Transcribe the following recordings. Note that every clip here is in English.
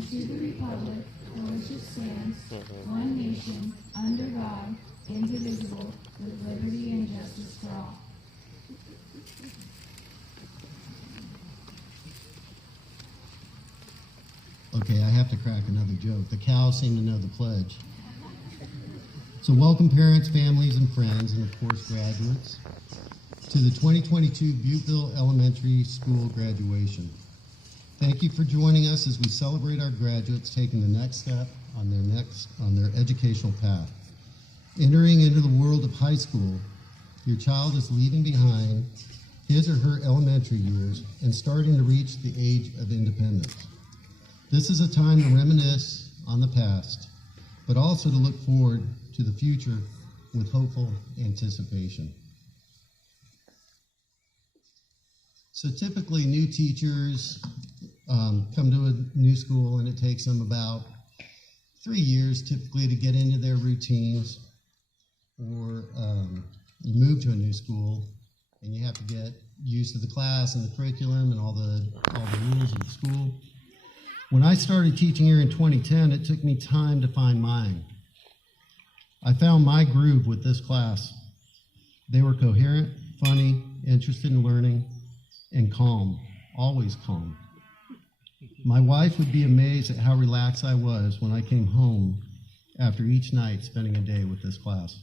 and to the republic for which it stands, one nation, under God, indivisible, with liberty and justice for all. Okay, I have to crack another joke. The cows seem to know the pledge. So welcome parents, families, and friends, and of course graduates, to the 2022 Butteville Elementary School graduation. Thank you for joining us as we celebrate our graduates taking the next step on their educational path. Entering into the world of high school, your child is leaving behind his or her elementary years and starting to reach the age of independence. This is a time to reminisce on the past, but also to look forward to the future with hopeful anticipation. So typically new teachers come to a new school and it takes them about 3 years typically to get into their routines, or you move to a new school and you have to get used to the class and the curriculum and all the rules of the school. When I started teaching here in 2010, it took me time to find mine. I found my groove with this class. They were coherent, funny, interested in learning, and calm, always calm. My wife would be amazed at how relaxed I was when I came home after each night spending a day with this class.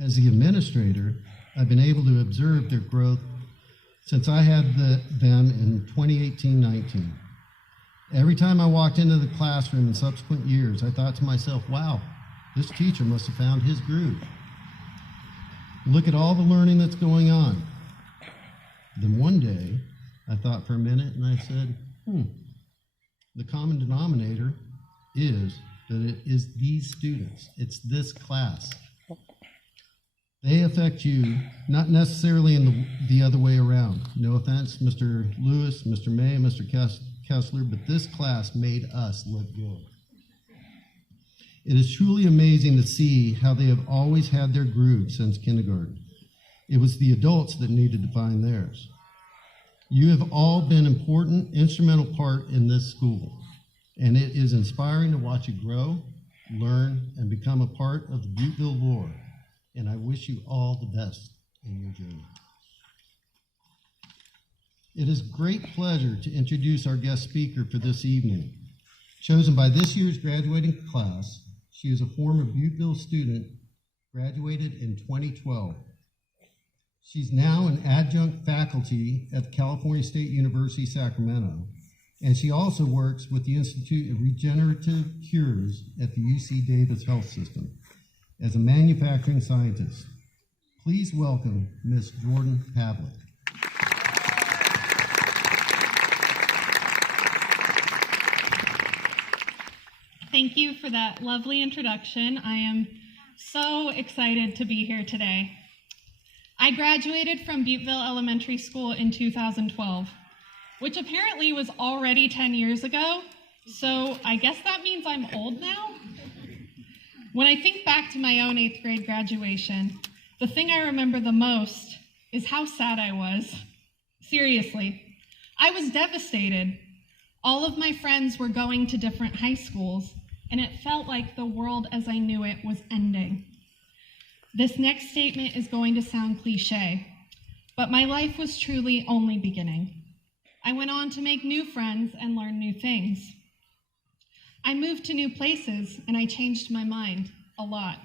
As the administrator, I've been able to observe their growth since I had them in 2018-19. Every time I walked into the classroom in subsequent years, I thought to myself, wow, this teacher must have found his groove. Look at all the learning that's going on. Then one day, I thought for a minute and I said, the common denominator is that it is these students. It's this class. They affect you, not necessarily in the other way around. No offense, Mr. Lewis, Mr. May, Mr. Kessler, but this class made us look good. It is truly amazing to see how they have always had their groove since kindergarten. It was the adults that needed to find theirs. You have all been an important, instrumental part in this school, and it is inspiring to watch you grow, learn, and become a part of the Butteville lore, and I wish you all the best in your journey. It is a great pleasure to introduce our guest speaker for this evening. Chosen by this year's graduating class, she is a former Butteville student, graduated in 2012. She's now an adjunct faculty at the California State University, Sacramento, and she also works with the Institute of Regenerative Cures at the UC Davis Health System as a manufacturing scientist. Please welcome Ms. Jordan Pavlik. Thank you for that lovely introduction. I am so excited to be here today. I graduated from Butteville Elementary School in 2012, which apparently was already 10 years ago, so I guess that means I'm old now? When I think back to my own 8th grade graduation, the thing I remember the most is how sad I was. Seriously, I was devastated. All of my friends were going to different high schools, and it felt like the world as I knew it was ending. This next statement is going to sound cliche, but my life was truly only beginning. I went on to make new friends and learn new things. I moved to new places, and I changed my mind a lot.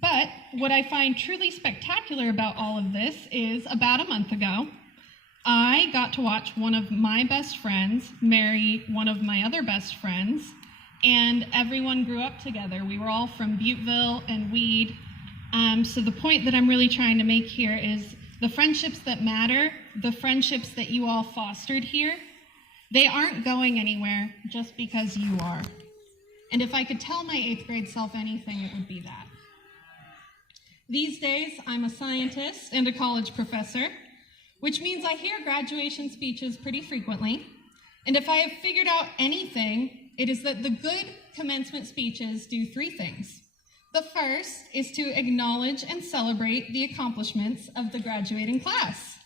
But what I find truly spectacular about all of this is about a month ago, I got to watch one of my best friends marry one of my other best friends, and everyone grew up together. We were all from Butteville and Weed. So the point that I'm really trying to make here is the friendships that matter, the friendships that you all fostered here, they aren't going anywhere just because you are. And if I could tell my 8th grade self anything, it would be that. These days, I'm a scientist and a college professor, which means I hear graduation speeches pretty frequently. And if I have figured out anything, it is that the good commencement speeches do 3 things. The first is to acknowledge and celebrate the accomplishments of the graduating class.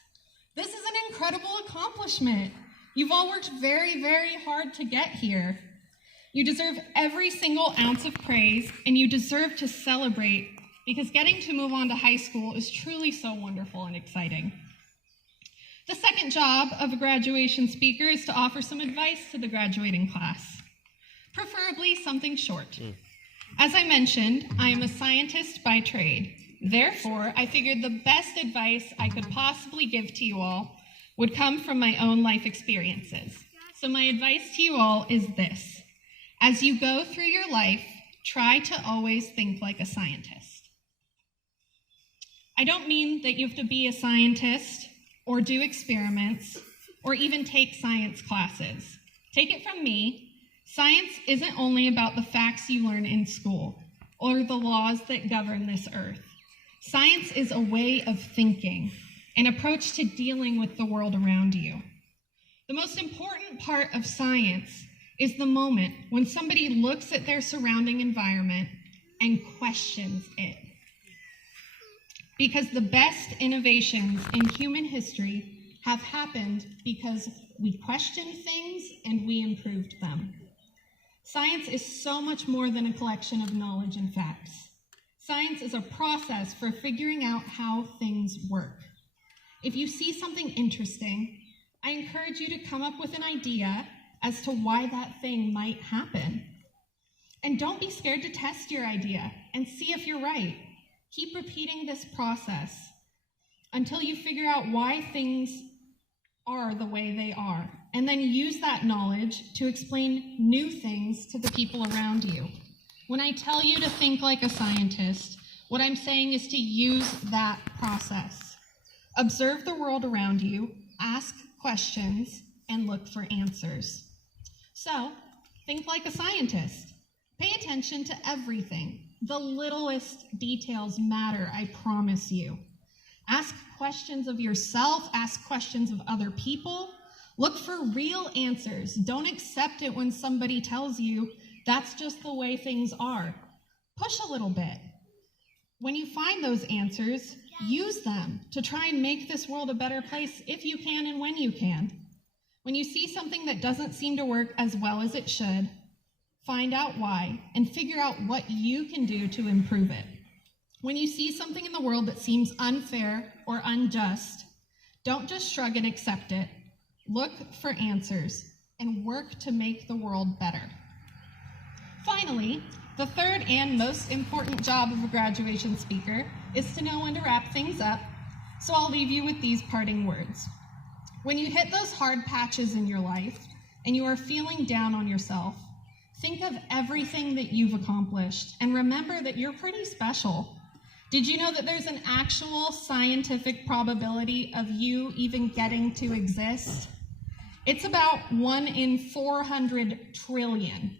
This is an incredible accomplishment. You've all worked very, very hard to get here. You deserve every single ounce of praise, and you deserve to celebrate because getting to move on to high school is truly so wonderful and exciting. The second job of a graduation speaker is to offer some advice to the graduating class, preferably something short. As I mentioned, I am a scientist by trade. Therefore, I figured the best advice I could possibly give to you all would come from my own life experiences. So my advice to you all is this. As you go through your life, try to always think like a scientist. I don't mean that you have to be a scientist or do experiments or even take science classes. Take it from me, science isn't only about the facts you learn in school or the laws that govern this earth. Science is a way of thinking, an approach to dealing with the world around you. The most important part of science is the moment when somebody looks at their surrounding environment and questions it. Because the best innovations in human history have happened because we questioned things and we improved them. Science is so much more than a collection of knowledge and facts. Science is a process for figuring out how things work. If you see something interesting, I encourage you to come up with an idea as to why that thing might happen. And don't be scared to test your idea and see if you're right. Keep repeating this process until you figure out why things are the way they are, and then use that knowledge to explain new things to the people around you. When I tell you to think like a scientist, what I'm saying is to use that process. Observe the world around you, ask questions, and look for answers. So, think like a scientist. Pay attention to everything. The littlest details matter, I promise you. Ask questions of yourself, ask questions of other people. Look for real answers. Don't accept it when somebody tells you that's just the way things are. Push a little bit. When you find those answers, use them to try and make this world a better place if you can and when you can. When you see something that doesn't seem to work as well as it should, find out why and figure out what you can do to improve it. When you see something in the world that seems unfair or unjust, don't just shrug and accept it. Look for answers and work to make the world better. Finally, the third and most important job of a graduation speaker is to know when to wrap things up, so I'll leave you with these parting words. When you hit those hard patches in your life and you are feeling down on yourself, think of everything that you've accomplished and remember that you're pretty special. Did you know that there's an actual scientific probability of you even getting to exist? It's about 1 in 400 trillion.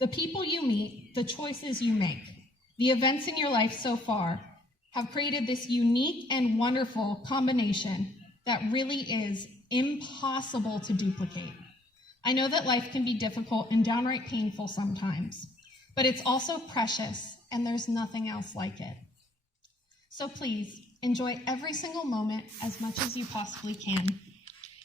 The people you meet, the choices you make, the events in your life so far have created this unique and wonderful combination that really is impossible to duplicate. I know that life can be difficult and downright painful sometimes, but it's also precious and there's nothing else like it. So please enjoy every single moment as much as you possibly can.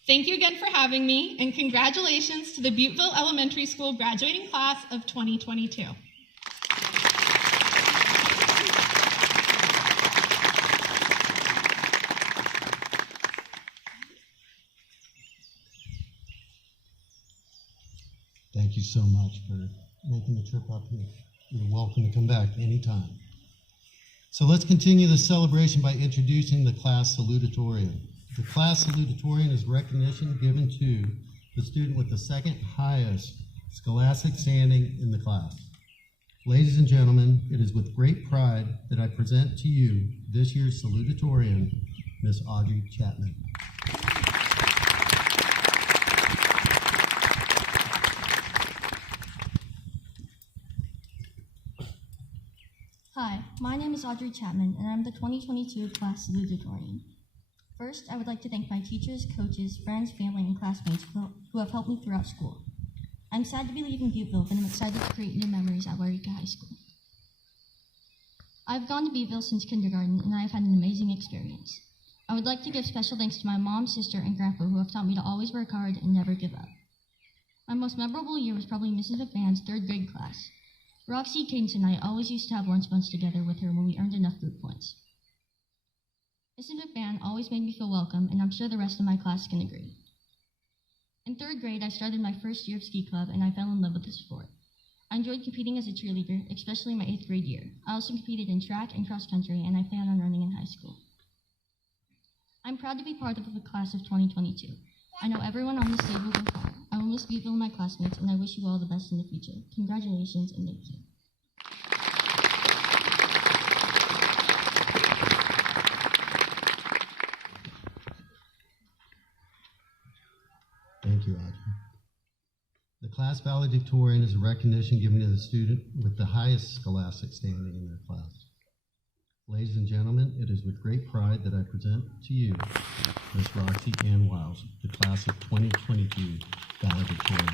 Thank you again for having me, and congratulations to the Butteville Elementary School graduating class of 2022. Thank you so much for making the trip up here. You're welcome to come back anytime. So let's continue the celebration by introducing the class salutatorian. The class salutatorian is recognition given to the student with the second highest scholastic standing in the class. Ladies and gentlemen, it is with great pride that I present to you this year's salutatorian, Miss Audrey Chapman. Hi, my name is Audrey Chapman, and I'm the 2022 class salutatorian. First, I would like to thank my teachers, coaches, friends, family, and classmates who have helped me throughout school. I'm sad to be leaving Butteville, but I'm excited to create new memories at Wairika High School. I've gone to Butteville since kindergarten, and I have had an amazing experience. I would like to give special thanks to my mom, sister, and grandpa who have taught me to always work hard and never give up. My most memorable year was probably Mrs. McMahon's 3rd grade class. Roxy, Cadence, and I always used to have lunch bunch together with her when we earned enough group points. Mrs. McMahon always made me feel welcome, and I'm sure the rest of my class can agree. In 3rd grade, I started my first year of ski club, and I fell in love with the sport. I enjoyed competing as a cheerleader, especially my 8th grade year. I also competed in track and cross country, and I plan on running in high school. I'm proud to be part of the class of 2022. I know everyone on this stage will go far. I will miss Butteville and my classmates, and I wish you all the best in the future. Congratulations, and thank you. Thank you, Audrey. The class valedictorian is a recognition given to the student with the highest scholastic standing in their class. Ladies and gentlemen, it is with great pride that I present to you Ms. Roxy Ann Wiles, the class of 2022 valedictorian.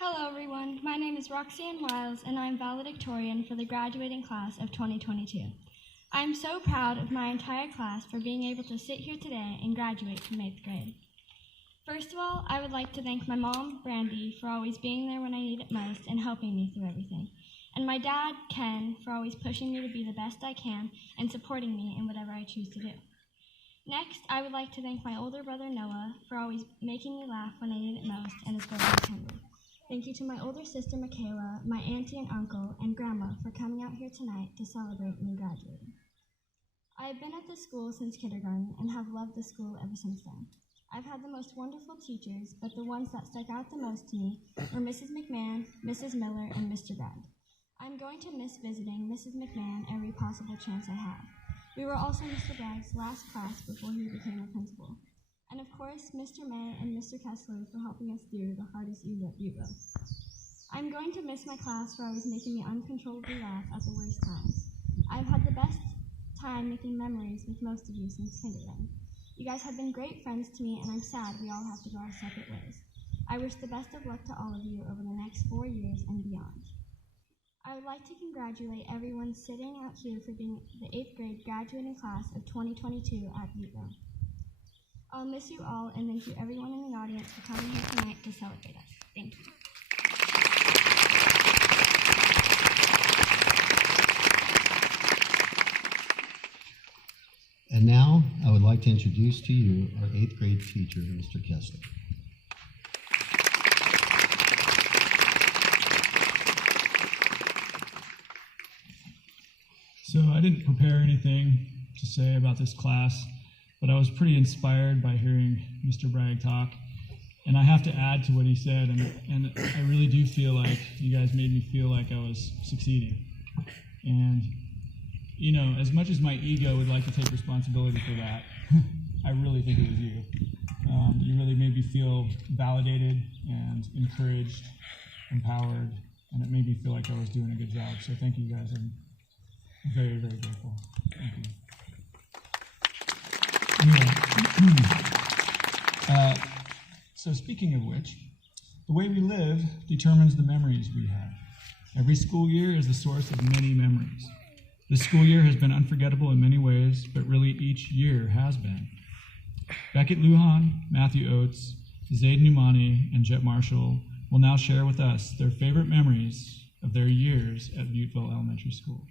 Hello everyone, my name is Roxy Ann Wiles and I am valedictorian for the graduating class of 2022. I am so proud of my entire class for being able to sit here today and graduate from 8th grade. First of all, I would like to thank my mom, Brandy, for always being there when I need it most and helping me through everything. And my dad, Ken, for always pushing me to be the best I can and supporting me in whatever I choose to do. Next, I would like to thank my older brother, Noah, for always making me laugh when I need it most and as well as hungry. Thank you to my older sister, Michaela, my auntie and uncle, and grandma for coming out here tonight to celebrate me graduating. I have been at this school since kindergarten and have loved the school ever since then. I've had the most wonderful teachers, but the ones that stuck out the most to me were Mrs. McMahon, Mrs. Miller, and Mr. Bragg. I'm going to miss visiting Mrs. McMahon every possible chance I have. We were also Mr. Bragg's last class before he became a principal. And of course, Mr. May and Mr. Kessler for helping us through the hardest years at Butteville. I'm going to miss my class for always making me uncontrollably laugh at the worst times. I've had the best time making memories with most of you since kindergarten. You guys have been great friends to me, and I'm sad we all have to go our separate ways. I wish the best of luck to all of you over the next 4 years and beyond. I would like to congratulate everyone sitting out here for being the 8th grade graduating class of 2022 at Butteville. I'll miss you all, and thank you everyone in the audience for coming here tonight to celebrate us. Thank you. And now, I would like to introduce to you our 8th grade teacher, Mr. Kessler. So I didn't prepare anything to say about this class, but I was pretty inspired by hearing Mr. Bragg talk. And I have to add to what he said, and I really do feel like you guys made me feel like I was succeeding. And you know, as much as my ego would like to take responsibility for that, I really think it was you. You really made me feel validated and encouraged, empowered, and it made me feel like I was doing a good job. So thank you guys. I'm very, very grateful. Thank you. Anyway, so speaking of which, the way we live determines the memories we have. Every school year is the source of many memories. This school year has been unforgettable in many ways, but really each year has been. Beckett Lujan, Matthew Oates, Zaid Numani, and Jet Marshall will now share with us their favorite memories of their years at Butteville Elementary School.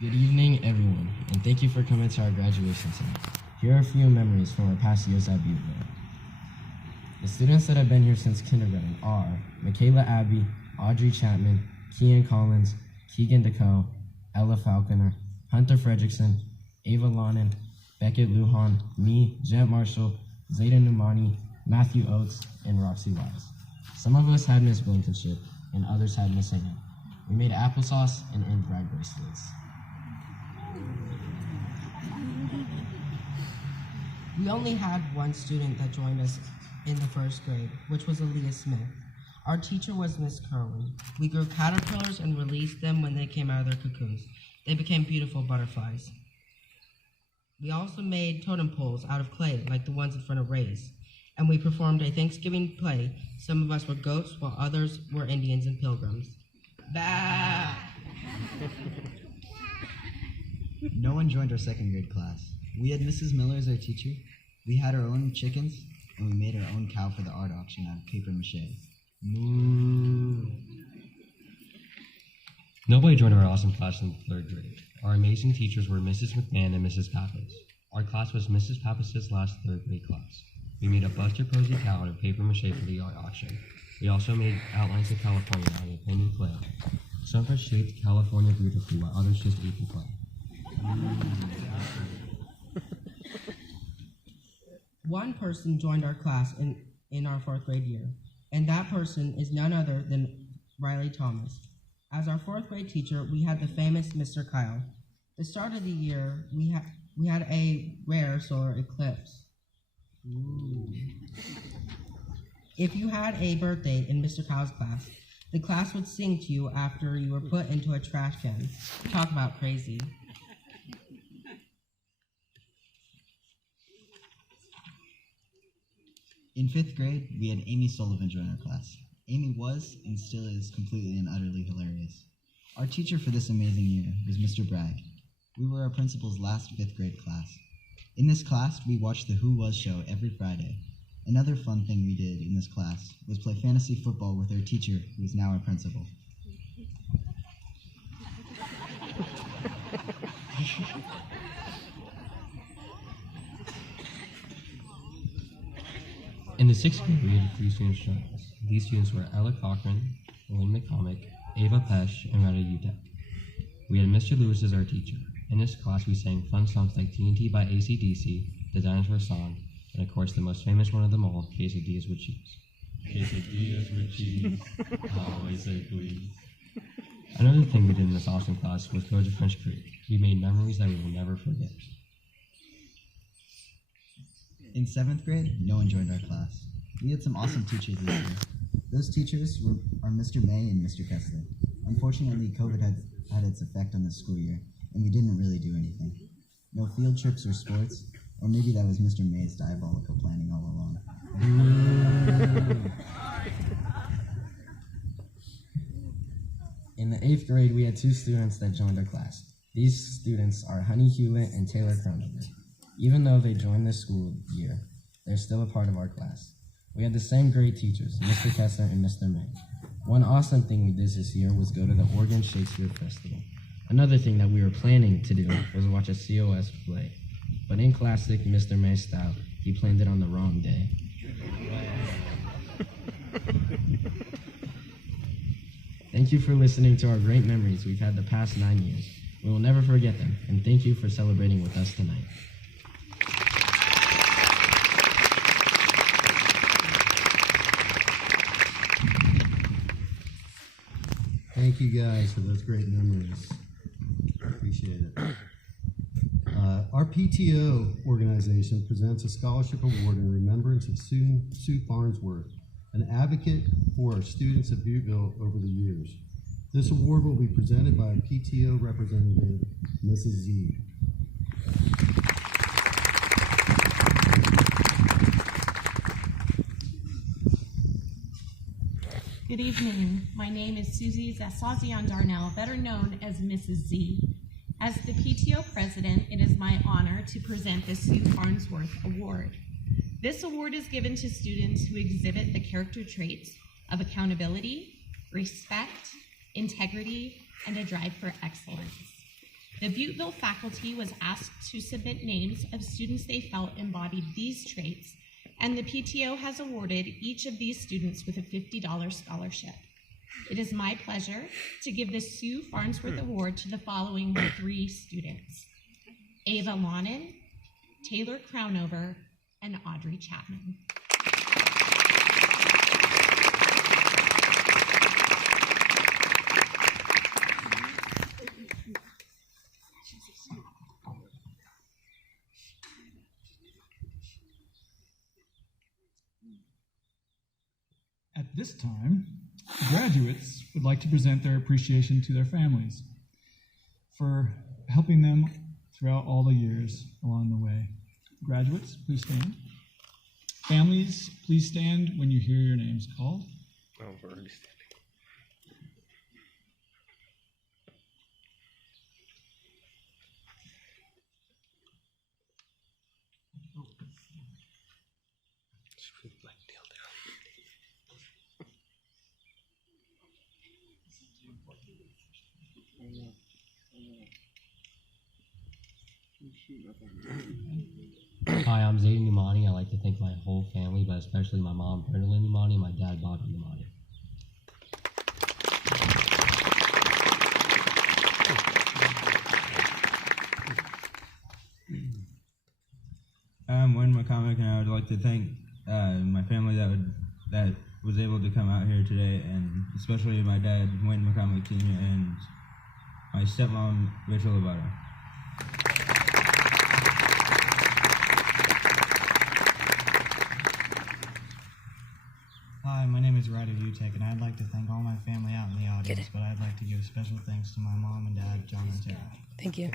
Good evening, everyone, and thank you for coming to our graduation tonight. Here are a few memories from our past years at Butteville. The students that have been here since kindergarten are Michaela Abbey, Audrey Chapman, Kian Collins, Keegan DeCoe, Ella Falconer, Hunter Fredrickson, Ava Lonan, Beckett Lujan, me, Jet Marshall, Zayda Numani, Matthew Oates, and Roxy Wise. Some of us had Miss Blankenship, and others had Miss Hingham. We made applesauce and earned brag bracelets. We only had one student that joined us in the first grade, which was Aaliyah Smith. Our teacher was Miss Kerwin. We grew caterpillars and released them when they came out of their cocoons. They became beautiful butterflies. We also made totem poles out of clay, like the ones in front of Ray's. And we performed a Thanksgiving play. Some of us were goats, while others were Indians and pilgrims. Bah! No one joined our second grade class. We had Mrs. Miller as our teacher. We had our own chickens, and we made our own cow for the art auction out of paper mache. Moo. Nobody joined our awesome class in the 3rd grade. Our amazing teachers were Mrs. McMahon and Mrs. Pappas. Our class was Mrs. Pappas's last 3rd grade class. We made a Buster Posey cow out of paper mache for the art auction. We also made outlines of California out of penny clay. Some of us shaped California beautifully, while others just ate the clay. One person joined our class in our 4th grade year, and that person is none other than Riley Thomas. As our 4th grade teacher, we had the famous Mr. Kyle. The start of the year, we had a rare solar eclipse. Ooh. If you had a birthday in Mr. Kyle's class, the class would sing to you after you were put into a trash can. Talk about crazy. In 5th grade, we had Amy Sullivan join our class. Amy was, and still is, completely and utterly hilarious. Our teacher for this amazing year was Mr. Bragg. We were our principal's last 5th grade class. In this class, we watched the Who Was show every Friday. Another fun thing we did in this class was play fantasy football with our teacher, who is now our principal. In the 6th grade, we had 3 students join us. These students were Ella Cochran, Elaine McCormick, Ava Pesh, and Retta Utek. We had Mr. Lewis as our teacher. In this class, we sang fun songs like TNT by AC/DC, the Dinosaur Song, and of course the most famous one of them all, Quesadillas with Cheese. Quesadillas with cheese, always say please. Another thing we did in this awesome class was go to French Creek. We made memories that we will never forget. In 7th grade, no one joined our class. We had some awesome teachers this year. Those teachers are Mr. May and Mr. Kessler. Unfortunately, COVID had its effect on the school year, and we didn't really do anything. No field trips or sports, or maybe that was Mr. May's diabolical planning all along. In the 8th grade, we had 2 students that joined our class. These students are Honey Hewlett and Taylor Cronover. Even though they joined this school year, they're still a part of our class. We had the same great teachers, Mr. Kessler and Mr. May. One awesome thing we did this year was go to the Oregon Shakespeare Festival. Another thing that we were planning to do was watch a COS play. But in classic Mr. May style, he planned it on the wrong day. Thank you for listening to our great memories we've had the past 9 years. We will never forget them, and thank you for celebrating with us tonight. Thank you guys for those great memories. Appreciate it. Our PTO organization presents a scholarship award in remembrance of Sue Farnsworth, an advocate for our students at Butteville over the years. This award will be presented by a PTO representative, Mrs. Z. Good evening. My name is Susie Zasazian Darnell, better known as Mrs. Z. As the PTO president, it is my honor to present the Sue Farnsworth Award. This award is given to students who exhibit the character traits of accountability, respect, integrity, and a drive for excellence. The Butteville faculty was asked to submit names of students they felt embodied these traits, and the PTO has awarded each of these students with a $50 scholarship. It is my pleasure to give the Sue Farnsworth Award to the following 3 students: Ava Lonin, Taylor Crownover, and Audrey Chapman. At this time, the graduates would like to present their appreciation to their families for helping them throughout all the years along the way. Graduates, please stand. Families, please stand when you hear your names called. Oh, we're already standing. Hi, I'm Zayden Numani. I'd like to thank my whole family, but especially my mom, Bernalyn Numani, and my dad, Bobby Numani. I'm Wayne McCormick, and I would like to thank my family that was able to come out here today, and especially my dad, Wayne McCormick Sr., and my stepmom, Rachel Lovato. Hi, my name is Ryder Utek, and I'd like to thank all my family out in the audience, but I'd like to give special thanks to my mom and dad, John and Sarah. Thank you.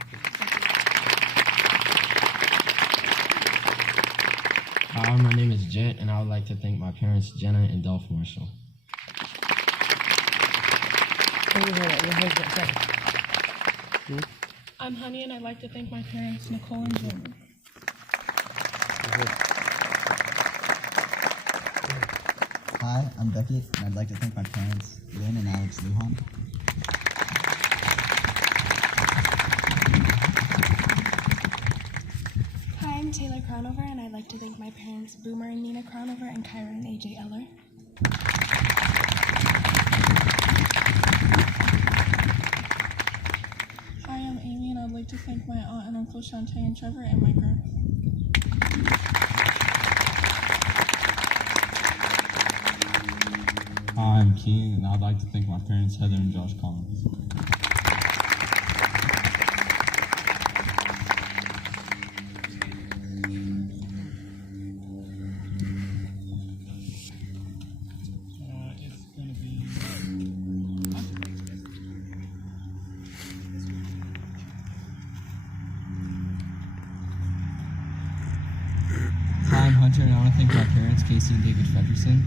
Hi, my name is Jet, and I would like to thank my parents, Jenna and Dolph Marshall. I'm Honey, and I'd like to thank my parents, Nicole and Jim. Hi, I'm Becky, and I'd like to thank my parents, Lynn and Alex Lujan. Hi, I'm Taylor Cronover, and I'd like to thank my parents, Boomer and Nina Cronover, and Kyra and AJ Eller. Hi, I'm Amy, and I'd like to thank my aunt and uncle Shantae and Trevor, and my grandpa. Hi, I'm Keen, and I'd like to thank my parents, Heather and Josh Collins. It's going to be... Hi, I'm Hunter, and I want to thank my parents, Casey and David Fredrickson.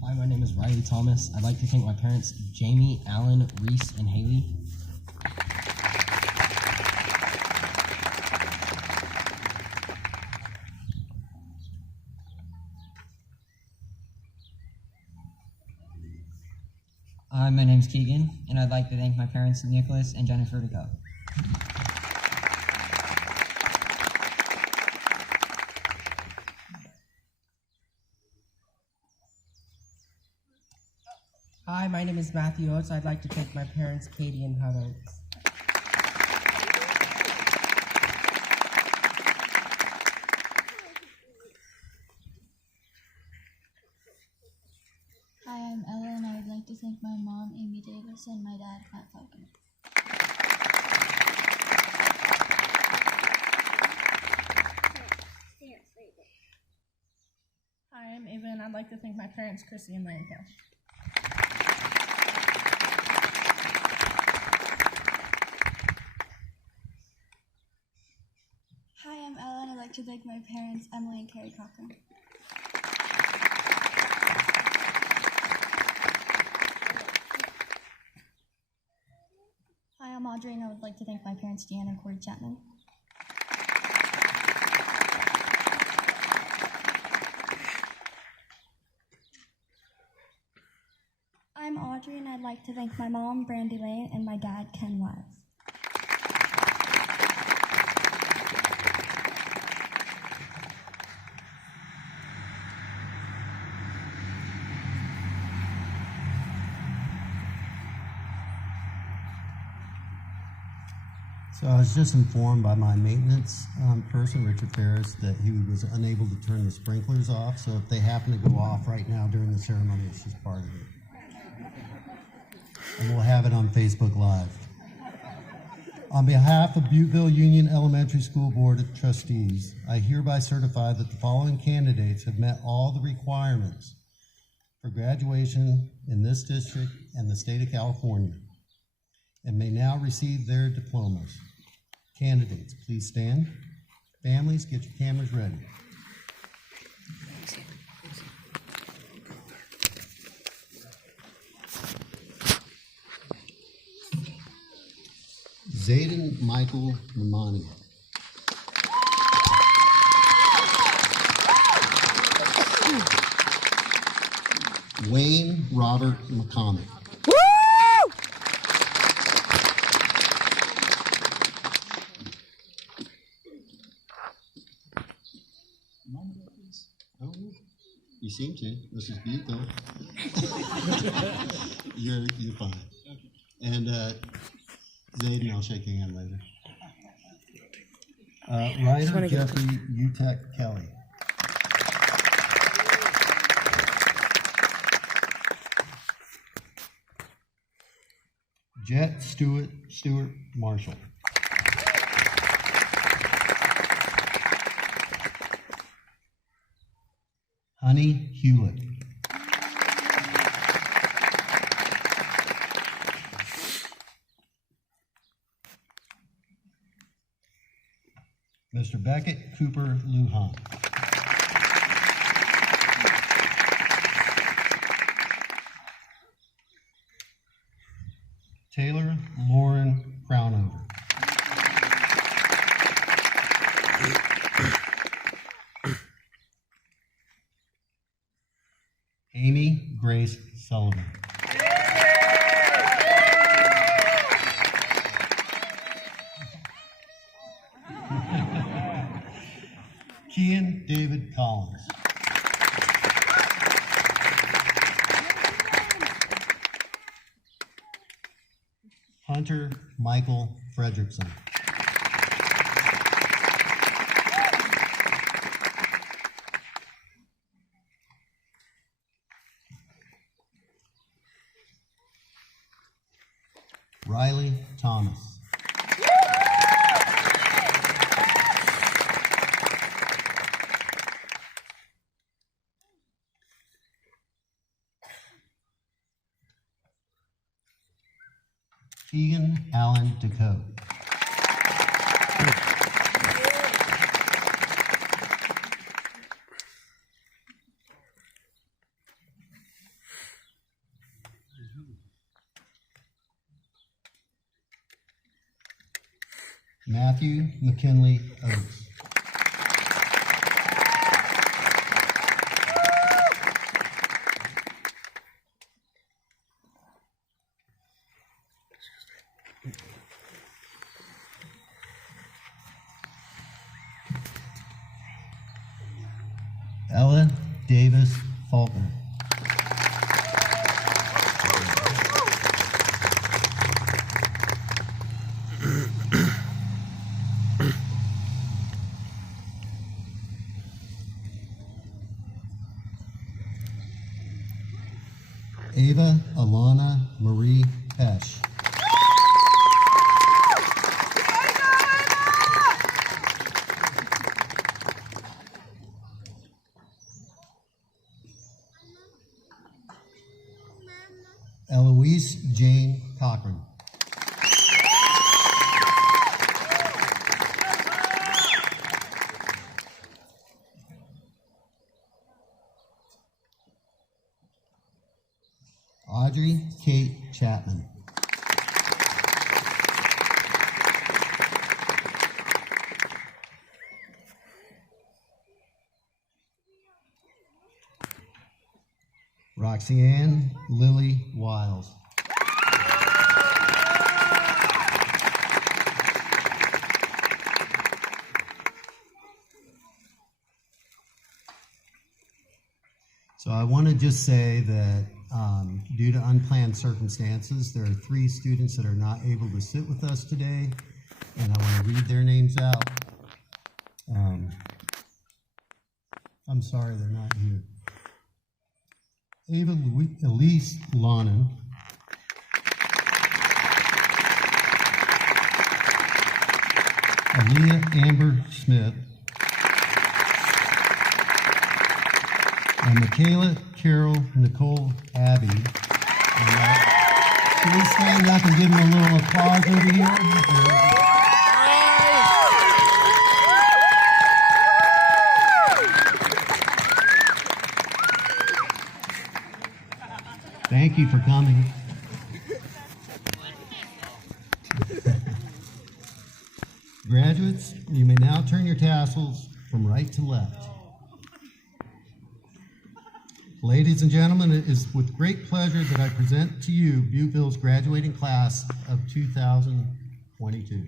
Hi, my name is Riley Thomas. I'd like to thank my parents, Jamie, Alan, Reese, and Haley. Hi, my name's Keegan, and I'd like to thank my parents, Nicholas and Jennifer DeGo. Hi, my name is Matthew Oates. I'd like to thank my parents, Katie and Heather. Hi, I'm Ella, and I would like to thank my mom, Amy Davis, and my dad, Matt Falcon. Hi, I'm Ava, and I'd like to thank my parents, Chrissy and Lane Hill. Hi, I'm Ella, and I'd like to thank my parents, Emily and Carrie Cochran. Hi, I'm Audrey, and I would like to thank my parents, Deanna and Corey Chapman. I'm Audrey, and I'd like to thank my mom, Brandy Lane, and my dad, Ken Wiles. So I was just informed by my maintenance person, Richard Ferris, that he was unable to turn the sprinklers off. So if they happen to go off right now during the ceremony, it's just part of it. And we'll have it on Facebook Live. On behalf of Butteville Union Elementary School Board of Trustees, I hereby certify that the following candidates have met all the requirements for graduation in this district and the state of California and may now receive their diplomas. Candidates, please stand. Families, get your cameras ready. Zayden Michael Mamani. Wayne Robert McConnell. You seem to. This is Butteville. You're fine. And Zayden, I'll shake your hand later. Ryder Jeffrey UTEC Kelly. Jet Stewart Marshall. Honey Hewlett. Mr. Beckett Cooper Lujan. Taylor Lauren Crownover. Amy Grace Sullivan. Kian David Collins. Hunter Michael Fredrickson. Riley Thomas. Keegan Allen DeCote. Matthew McKinley Oates. Ella Davis Faulkner. Ava Alana Marie Pesh. Eloise Jane Cochran. Audrey Kate Chapman. Roxanne Lily Wiles. So I want to just say that due to unplanned circumstances, there are 3 students that are not able to sit with us today, and I want to read their names out. I'm sorry they're not here. Ava Elise Lonan. Aaliyah Amber Smith, and Michaela Carol Nicole Abbey. And, please stand up and give them a little applause over here. Thank you for coming. Graduates, you may now turn your tassels from right to left. Ladies and gentlemen, it is with great pleasure that I present to you Butteville's graduating class of 2022.